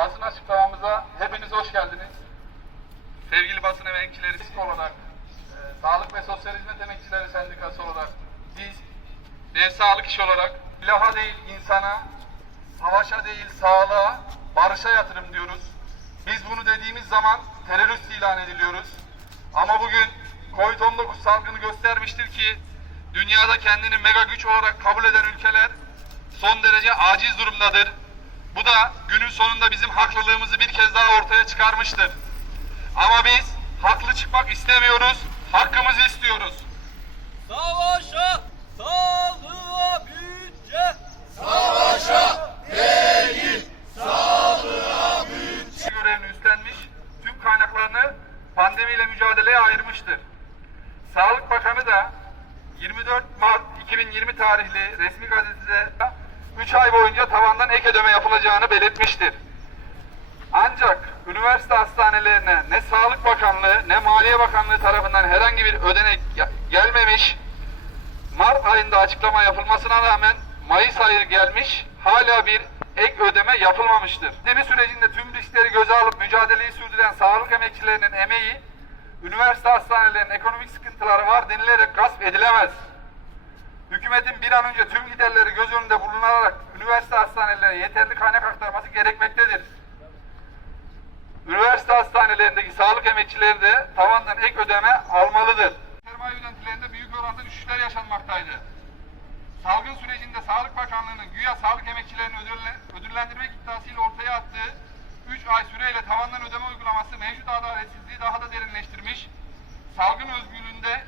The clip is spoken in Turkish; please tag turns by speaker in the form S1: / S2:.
S1: basın açıklamamıza hepiniz hoş geldiniz. Sevgili basın emekçileri olarak, e, Sağlık ve Sosyal Hizmet Emekçileri Sendikası olarak, biz ve sağlık işi olarak silaha değil insana, savaşa değil sağlığa, barışa yatırım diyoruz. Biz bunu dediğimiz zaman terörist ilan ediliyoruz. Ama bugün Covid-19 salgını göstermiştir ki dünyada kendini mega güç olarak kabul eden ülkeler son derece aciz durumdadır. Bu da günün sonunda bizim haklılığımızı bir kez daha ortaya çıkarmıştır. Ama biz haklı çıkmak istemiyoruz, hakkımızı istiyoruz.
S2: Savaşa, sağlığa, bütçe.
S1: görevini üstlenmiş, tüm kaynaklarını pandemiyle mücadeleye ayırmıştır. Sağlık Bakanı da 24 Mart 2020 tarihli resmi gazetede 3 ay boyunca tavandan ek ödeme yapılacağını belirtmiştir. Ancak üniversite hastanelerine ne Sağlık Bakanlığı ne Maliye Bakanlığı tarafından herhangi bir ödenek gelmemiş. Mart ayında açıklama yapılmasına rağmen Mayıs ayı gelmiş hala bir ek ödeme yapılmamıştır. Pandemi sürecinde tüm riskleri göze alıp mücadeleyi sürdüren sağlık emekçilerinin emeği üniversite hastanelerinin ekonomik sıkıntıları var denilerek gasp edilemez. Hükümetin bir an önce tüm giderleri göz bulunarak hastanelerine yeterli kaynak aktarması gerekmektedir. Üniversite hastanelerindeki sağlık emekçileri de tavandan ek ödeme almalıdır. Sermaye ödentilerinde büyük oranda düşüşler yaşanmaktaydı. Salgın sürecinde Sağlık Bakanlığı'nın güya sağlık emekçilerini ödülle- ödüllendirmek iddiasıyla ortaya attığı 3 ay süreyle tavandan ödeme uygulaması mevcut adaletsizliği daha da derinleştirmiş, salgın özgürlüğünde